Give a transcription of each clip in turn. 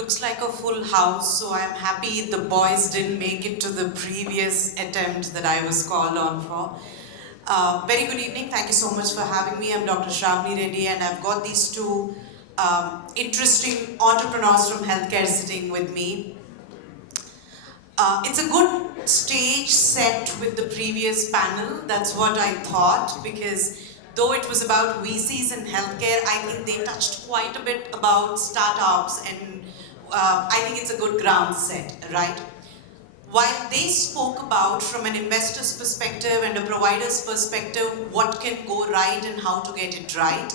Looks like a full house, so I'm happy the boys didn't make it to the previous attempt that I was called on for. Very good evening. Thank you so much for having me. I'm Dr. Shravani Reddy, and I've got these two interesting entrepreneurs from healthcare sitting with me. It's a good stage set with the previous panel. That's what I thought, because though it was about VCs and healthcare, I think they touched quite a bit about startups, and I think it's a good ground set, right? While they spoke about, from an investor's perspective and a provider's perspective, what can go right and how to get it right,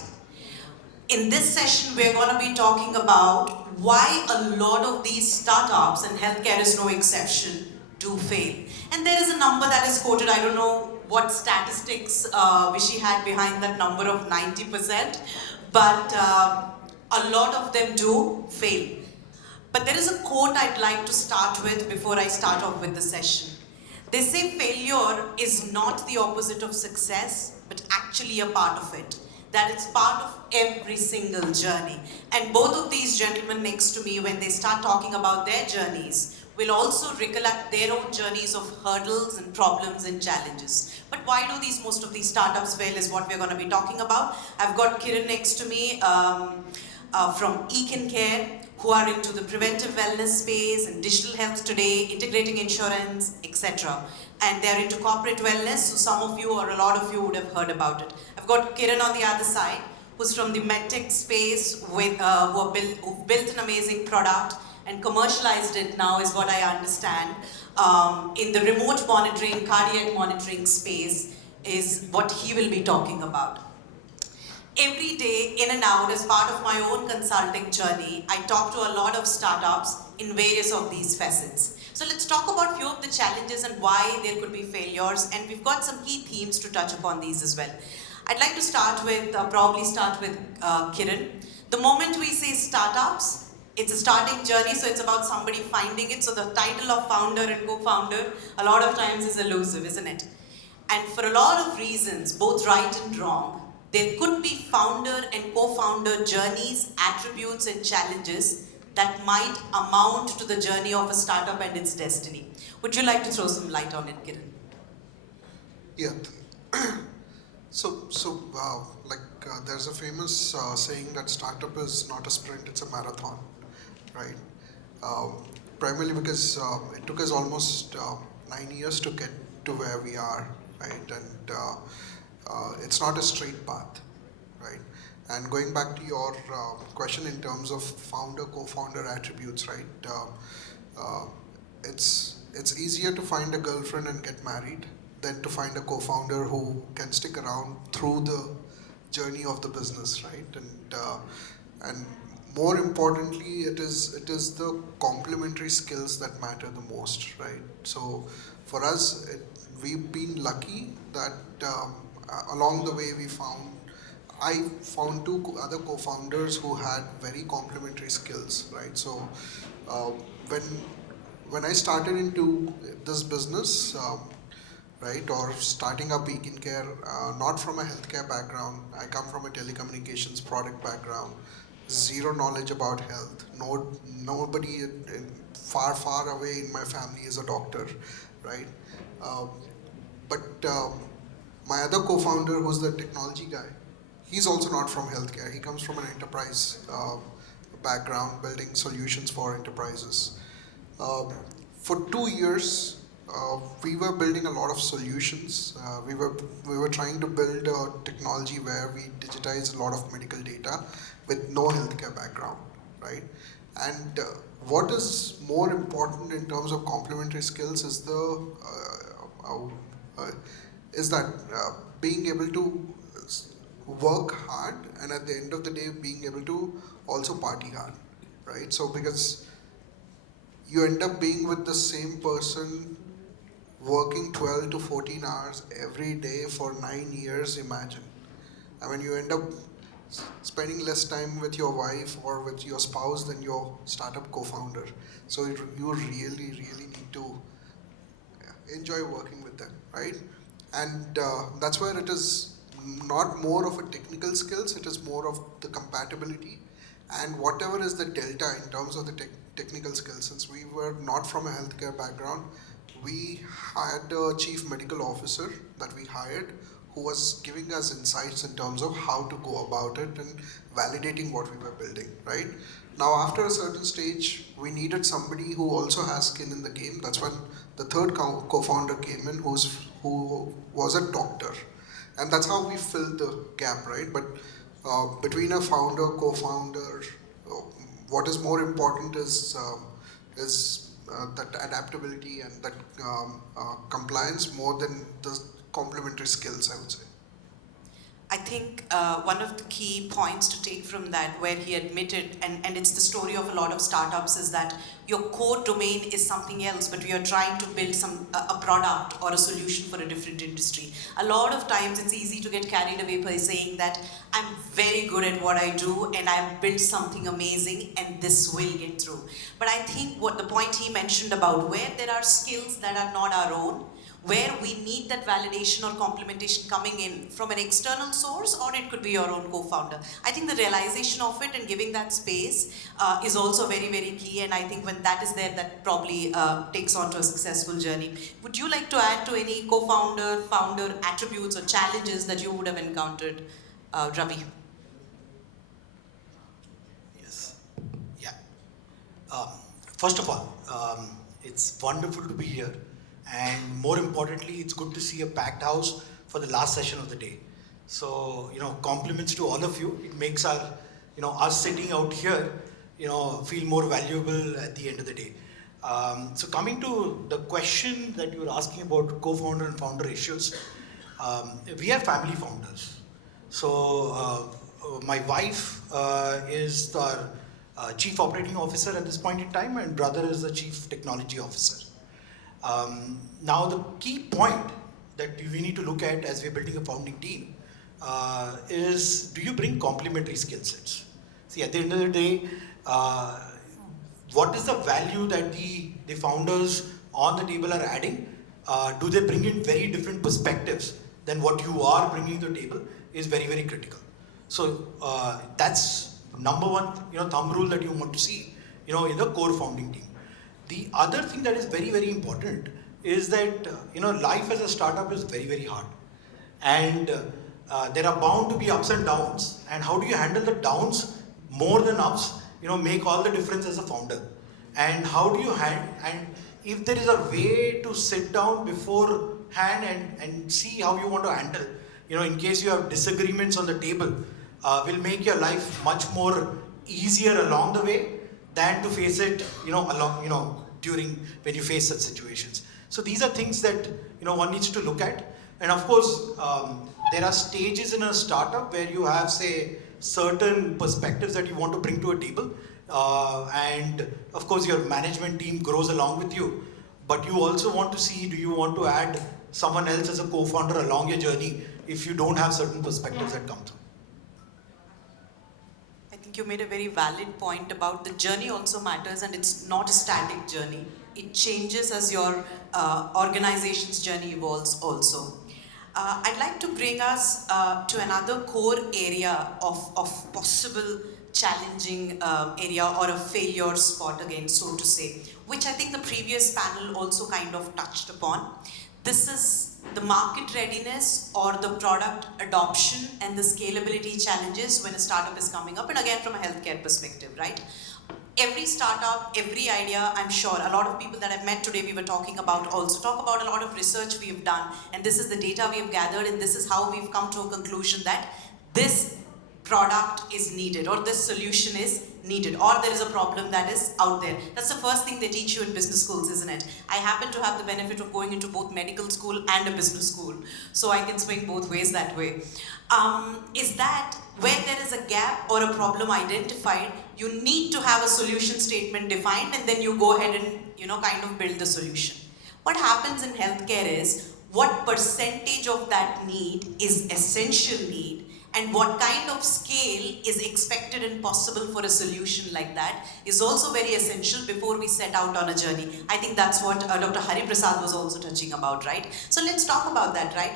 in this session, we're going to be talking about why a lot of these startups, and healthcare is no exception, do fail. And there is a number that is quoted, I don't know what statistics Vishy had behind that number of 90%, but a lot of them do fail. But there is a quote I'd like to start with before I start off with the session. They say failure is not the opposite of success, but actually a part of it. That it's part of every single journey. And both of these gentlemen next to me, when they start talking about their journeys, will also recollect their own journeys of hurdles and problems and challenges. But why do most of these startups fail is what we're going to be talking about. I've got Kiran next to me from Econ Care, who are into the preventive wellness space and digital health today, integrating insurance, etc. And they're into corporate wellness, so some of you or a lot of you would have heard about it. I've got Kiran on the other side, who's from the medtech space, who've built an amazing product and commercialized it now, is what I understand, in the remote monitoring, cardiac monitoring space, is what he will be talking about. Every day, in and out, as part of my own consulting journey, I talk to a lot of startups in various of these facets. So let's talk about a few of the challenges and why there could be failures, and we've got some key themes to touch upon these as well. I'd like to probably start with Kiran. The moment we say startups, it's a starting journey, so it's about somebody finding it. So the title of founder and co-founder a lot of times is elusive, isn't it? And for a lot of reasons, both right and wrong, there could be founder and co-founder journeys, attributes and challenges that might amount to the journey of a startup and its destiny. Would you like to throw some light on it, Kiran? Yeah. There's a famous saying that startup is not a sprint, it's a marathon, right? Primarily because it took us almost 9 years to get to where we are, right? And it's not a straight path, right? And going back to your question in terms of founder, co-founder attributes, right? It's easier to find a girlfriend and get married than to find a co-founder who can stick around through the journey of the business, right? And more importantly, it is the complementary skills that matter the most, right? So for us, we've been lucky that along the way I found two other co-founders who had very complementary skills, right? So when I started into this business, right, or starting up Econ Care, not from a healthcare background, I come from a telecommunications product background, zero knowledge about health. Nobody far away in my family is a doctor, right? But my other co-founder, who's the technology guy, he's also not from healthcare. He comes from an enterprise background, building solutions for enterprises. For 2 years, we were building a lot of solutions. We were trying to build a technology where we digitize a lot of medical data with no healthcare background, right? And what is more important in terms of complementary skills is that being able to work hard, and at the end of the day being able to also party hard, right? So because you end up being with the same person working 12 to 14 hours every day for 9 years, imagine. I mean, you end up spending less time with your wife or with your spouse than your startup co-founder. So you really need to enjoy working with them, right? And that's where it is not more of a technical skills, it is more of the compatibility And whatever is the delta in terms of the technical skills, since we were not from a healthcare background, we had a chief medical officer that we hired who was giving us insights in terms of how to go about it and validating what we were building, right? Now, after a certain stage, we needed somebody who also has skin in the game. That's when the third co-founder came in, who was a doctor, and that's how we filled the gap, right? But between a founder, co-founder, uh, what is more important is that adaptability and that compliance more than the complementary skills, I would say. I think one of the key points to take from that, where he admitted, and it's the story of a lot of startups, is that your core domain is something else, but we are trying to build a product or a solution for a different industry. A lot of times it's easy to get carried away by saying that I'm very good at what I do and I've built something amazing and this will get through. But I think what the point he mentioned about where there are skills that are not our own, where we need that validation or complementation coming in from an external source, or it could be your own co-founder. I think the realization of it and giving that space is also very, very key, and I think when that is there, that probably takes on to a successful journey. Would you like to add to any co-founder, founder attributes or challenges that you would have encountered, Ravi? Yes. Yeah. Um, First of all, it's wonderful to be here, and more importantly, it's good to see a packed house for the last session of the day. So, compliments to all of you. It makes our, us sitting out here, feel more valuable at the end of the day. So, coming to the question that you were asking about co-founder and founder issues, we are family founders. So, my wife is our chief operating officer at this point in time, and brother is the chief technology officer. Now, the key point that we need to look at as we're building a founding team is, do you bring complementary skill sets? See, at the end of the day, what is the value that the founders on the table are adding? Do they bring in very different perspectives than what you are bringing to the table is very, very critical. So that's number one, thumb rule that you want to see, in the core founding team. The other thing that is very, very important is that, life as a startup is very, very hard. And there are bound to be ups and downs. And how do you handle the downs more than ups, make all the difference as a founder. And how do you and if there is a way to sit down beforehand and see how you want to handle, in case you have disagreements on the table, will make your life much more easier along the way than to face it, during when you face such situations. So these are things that, one needs to look at. And of course, there are stages in a startup where you have, say, certain perspectives that you want to bring to a table. And of course, your management team grows along with you. But you also want to see, do you want to add someone else as a co-founder along your journey if you don't have certain perspectives that come through? I think you made a very valid point about the journey also matters, and it's not a static journey. It changes as your organization's journey evolves also. I'd like to bring us to another core area of possible challenging area or a failure spot again, so to say, which I think the previous panel also kind of touched upon. This is the market readiness or the product adoption and the scalability challenges when a startup is coming up, and again from a healthcare perspective, right? Every startup, every idea, I'm sure a lot of people that I've met today, we were talking about also talk about a lot of research we've done, and this is the data we have gathered, and this is how we've come to a conclusion that this product is needed, or this solution is needed, or there is a problem that is out there. That's the first thing they teach you in business schools, isn't it? I happen to have the benefit of going into both medical school and a business school, so I can swing both ways that way. Is that where there is a gap or a problem identified, you need to have a solution statement defined, and then you go ahead and kind of build the solution. What happens in healthcare is, what percentage of that need is essential need, and what kind of scale is expected and possible for a solution like that is also very essential before we set out on a journey. I think that's what Dr. Hari Prasad was also touching about, right? So let's talk about that, right?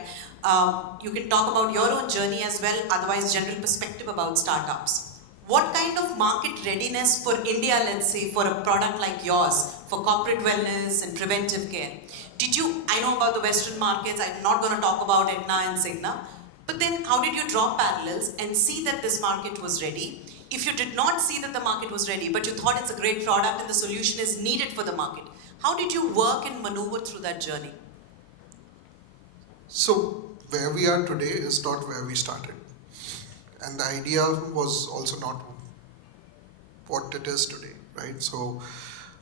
You can talk about your own journey as well, otherwise general perspective about startups. what kind of market readiness for India, let's say, for a product like yours, for corporate wellness and preventive care? Did you, I know about the Western markets, I'm not going to talk about Aetna and Cigna, but then how did you draw parallels and see that this market was ready? If you did not see that the market was ready, but you thought it's a great product and the solution is needed for the market, how did you work and maneuver through that journey? So where we are today is not where we started, and the idea was also not what it is today, right? So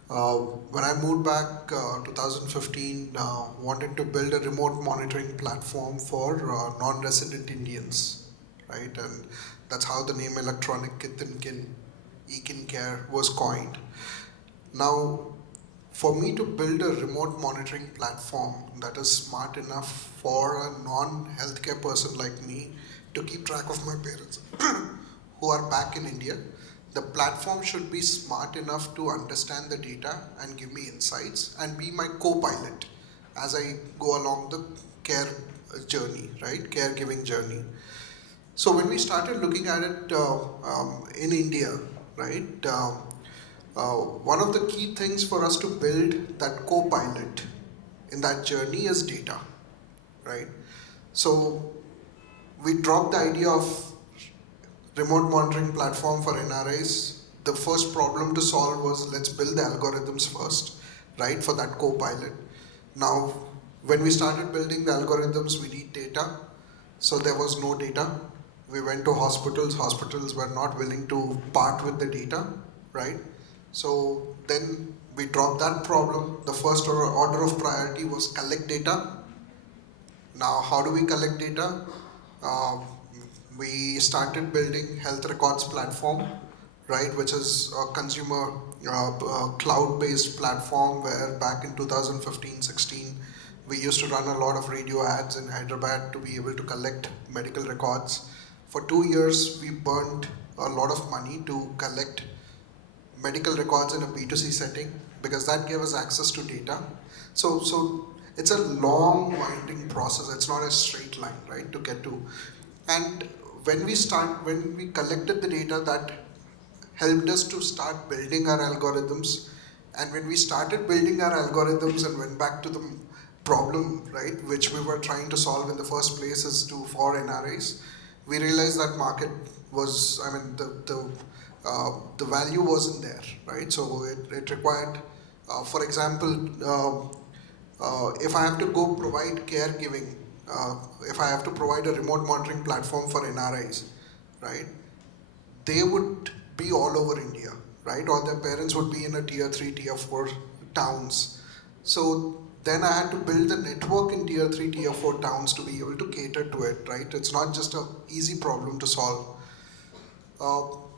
when I moved back 2015, wanted to build a remote monitoring platform for non-resident Indians, right? And that's how the name Electronic Kith and Kin, Ekin Care was coined. Now, for me to build a remote monitoring platform that is smart enough for a non-healthcare person like me to keep track of my parents who are back in India, the platform should be smart enough to understand the data and give me insights and be my co-pilot as I go along the care journey, right? Caregiving journey. So when we started looking at it in India, right? One of the key things for us to build that co-pilot in that journey is data, right? So we dropped the idea of remote monitoring platform for NRIs. The first problem to solve was let's build the algorithms first, right, for that co-pilot. Now, when we started building the algorithms, we need data. So there was no data. We went to hospitals. Hospitals were not willing to part with the data, right? So then we dropped that problem. The first order of priority was collect data. Now, how do we collect data? Uh, we started building health records platform, right, which is a consumer cloud-based platform where back in 2015-16, we used to run a lot of radio ads in Hyderabad to be able to collect medical records. For 2 years, we burned a lot of money to collect medical records in a B2C setting because that gave us access to data. So it's a long winding process. It's not a straight line, right, to get to. And when we collected the data, that helped us to start building our algorithms. And when we started building our algorithms and went back to the problem, right, which we were trying to solve in the first place is for NRIs, we realized that market was, I mean, the value wasn't there, right? So it required, for example, if I have to go provide caregiving, if I have to provide a remote monitoring platform for NRIs, right? They would be all over India, right? Or their parents would be in a tier 3, tier 4 towns. So then I had to build the network in tier 3, tier 4 towns to be able to cater to it, right? It's not just an easy problem to solve.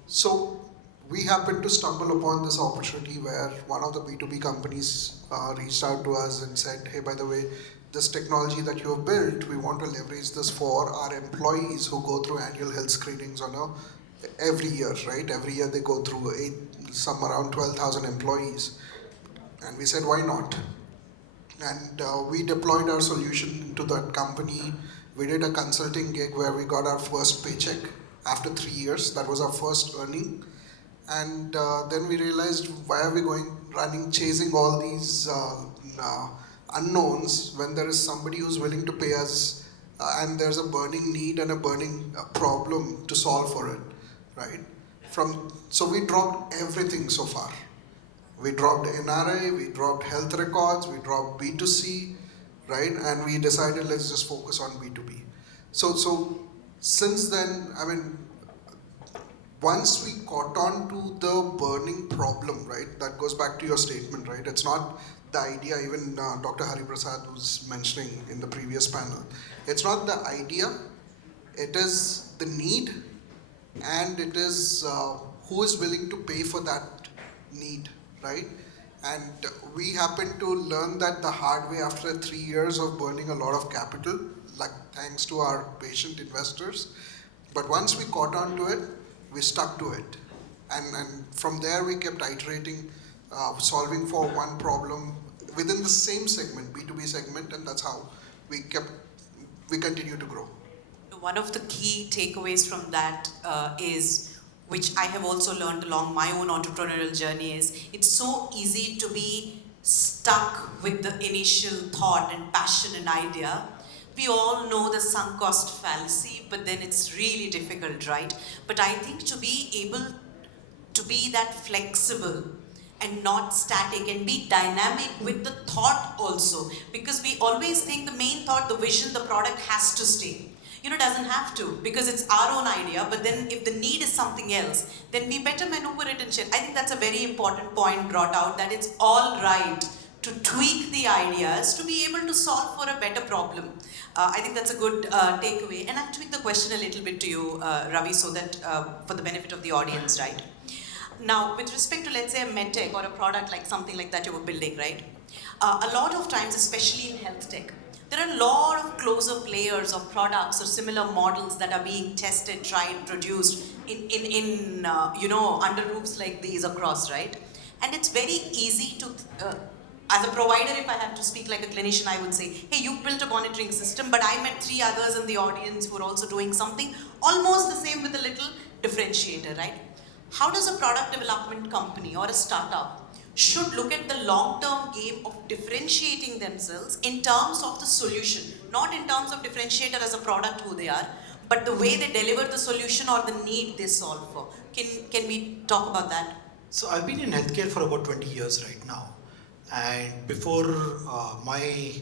So we happened to stumble upon this opportunity where one of the B2B companies reached out to us and said, hey, by the way, this technology that you have built, we want to leverage this for our employees who go through annual health screenings every year, right? Every year they go through some around 12,000 employees. And we said, why not? And we deployed our solution into that company. We did a consulting gig where we got our first paycheck after 3 years. That was our first earning. And then we realized, why are we chasing all these unknowns when there is somebody who's willing to pay us and there's a burning need and a burning problem to solve for it, right? So we dropped everything so far. We dropped NRI, we dropped health records, we dropped B2C, right? And we decided let's just focus on B2B. So since then, I mean, once we caught on to the burning problem, right? That goes back to your statement, right? It's not the idea, even Dr. Hari Prasad was mentioning in the previous panel. It's not the idea, it is the need, and it is who is willing to pay for that need, right? And we happened to learn that the hard way after 3 years of burning a lot of capital, like thanks to our patient investors. But once we caught on to it, we stuck to it. And from there we kept iterating, solving for one problem within the same segment, B2B segment, and that's how we continue to grow. One of the key takeaways from that is which I have also learned along my own entrepreneurial journey, is it's so easy to be stuck with the initial thought and passion and idea. We all know the sunk cost fallacy, but then it's really difficult, right? But I think to be able to be that flexible and not static and be dynamic with the thought also, because we always think the main thought, the vision, the product has to stay. Doesn't have to, because it's our own idea. But then if the need is something else, then we better maneuver it and shit. I think that's a very important point brought out, that it's all right to tweak the ideas to be able to solve for a better problem. I think that's a good takeaway. And I'll tweak the question a little bit to you, Ravi, so that for the benefit of the audience, right? Now, with respect to, let's say, a medtech or a product like something like that you were building, right? A lot of times, especially in health tech, there are a lot of closer players of products or similar models that are being tested, tried, produced under roofs like these across, right? And it's very easy to, as a provider, if I have to speak like a clinician, I would say, hey, you built a monitoring system, but I met 3 others in the audience who are also doing something almost the same with a little differentiator, right? How does a product development company or a startup should look at the long-term game of differentiating themselves in terms of the solution, not in terms of differentiator as a product who they are, but the way they deliver the solution or the need they solve for? Can we talk about that? So I've been in healthcare for about 20 years right now. And before my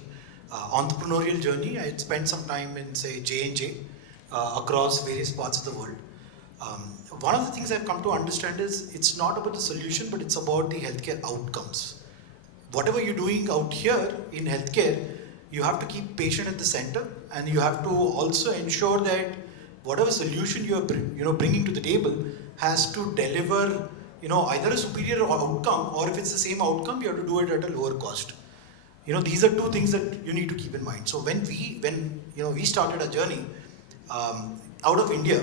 entrepreneurial journey, I had spent some time in, say, J&J across various parts of the world. One of the things I've come to understand is it's not about the solution, but it's about the healthcare outcomes. Whatever you're doing out here in healthcare, you have to keep patient at the center, and you have to also ensure that whatever solution you are bringing to the table has to deliver either a superior outcome, or if it's the same outcome, you have to do it at a lower cost. These are two things that you need to keep in mind. So when we started our journey out of India,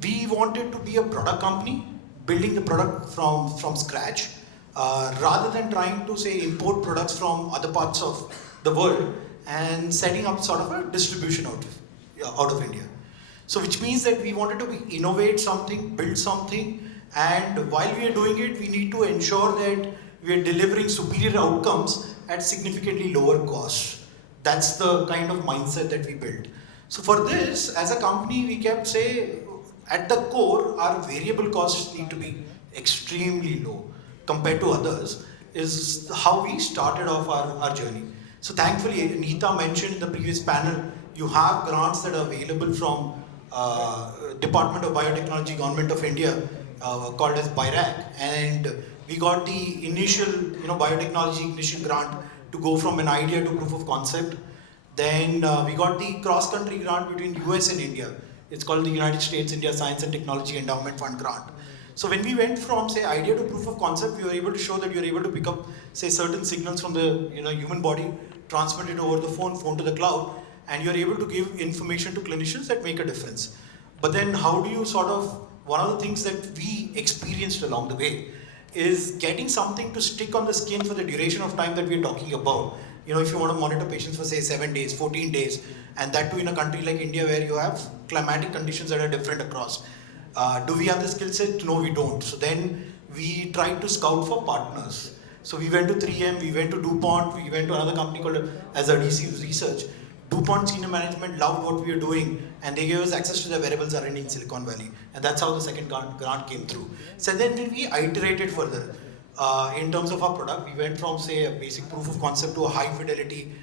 we wanted to be a product company, building the product from scratch, rather than trying to, say, import products from other parts of the world and setting up sort of a distribution out of India. So which means that we wanted to innovate something, build something, and while we are doing it, we need to ensure that we are delivering superior outcomes at significantly lower costs. That's the kind of mindset that we built. So for this, as a company, we kept say, at the core, our variable costs need to be extremely low compared to others, is how we started off our journey. So thankfully, Nita mentioned in the previous panel, you have grants that are available from Department of Biotechnology, Government of India, called as BIRAC, and we got the initial biotechnology ignition grant to go from an idea to proof of concept. Then we got the cross-country grant between US and India. It's called the United States India Science and Technology Endowment Fund grant. So when we went from, say, idea to proof of concept, we were able to show that we were able to pick up, say, certain signals from the human body, transmit it over the phone to the cloud, and you're able to give information to clinicians that make a difference. But then how do you one of the things that we experienced along the way is getting something to stick on the skin for the duration of time that we're talking about. If you want to monitor patients for, say, 7 days, 14 days, and that too in a country like India where you have climatic conditions that are different across. Do we have the skill set? No, we don't. So then we tried to scout for partners. So we went to 3M, we went to DuPont, we went to another company called as RDC Research. DuPont senior management loved what we were doing, and they gave us access to their wearables R&D in Silicon Valley. And that's how the second grant came through. So then we iterated further. In terms of our product, we went from, say, a basic proof of concept to a high fidelity,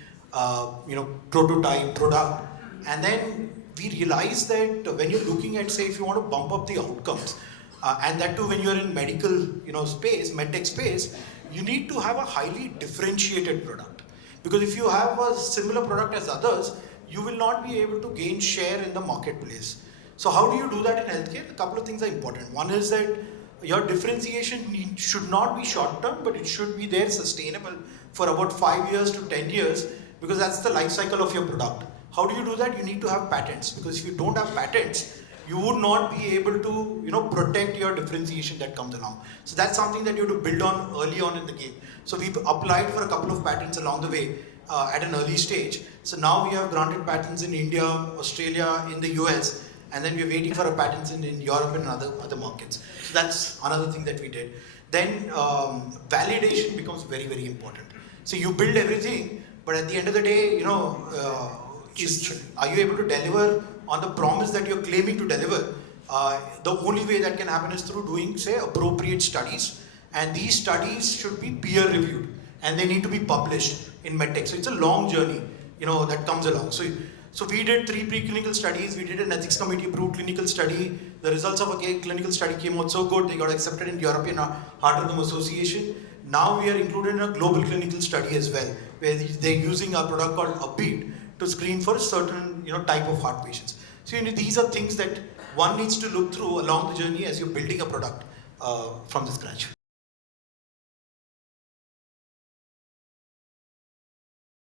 prototype product. And then we realized that when you're looking at, say, if you want to bump up the outcomes, and that too when you're in medical, space, medtech space, you need to have a highly differentiated product. Because if you have a similar product as others, you will not be able to gain share in the marketplace. So how do you do that in healthcare? A couple of things are important. One is that your differentiation should not be short term, but it should be there sustainable for about 5 years to 10 years, because that's the life cycle of your product. How do you do that? You need to have patents, because if you don't have patents, you would not be able to protect your differentiation that comes along. So that's something that you have to build on early on in the game. So we've applied for a couple of patents along the way at an early stage. So now we have granted patents in India, Australia, in the US, and then we're waiting for a patents in Europe and other markets. So that's another thing that we did. Then validation becomes very, very important. So you build everything, but at the end of the day, are you able to deliver on the promise that you're claiming to deliver? The only way that can happen is through doing, say, appropriate studies, and these studies should be peer reviewed, and they need to be published in medtech. So it's a long journey, that comes along. So we did 3 preclinical studies. We did an ethics committee approved clinical study. The results of a clinical study came out so good, they got accepted in European Heart Rhythm Association. Now we are included in a global clinical study as well, where they're using a product called Upbeat to screen for certain type of heart patients. So these are things that one needs to look through along the journey as you're building a product from the scratch.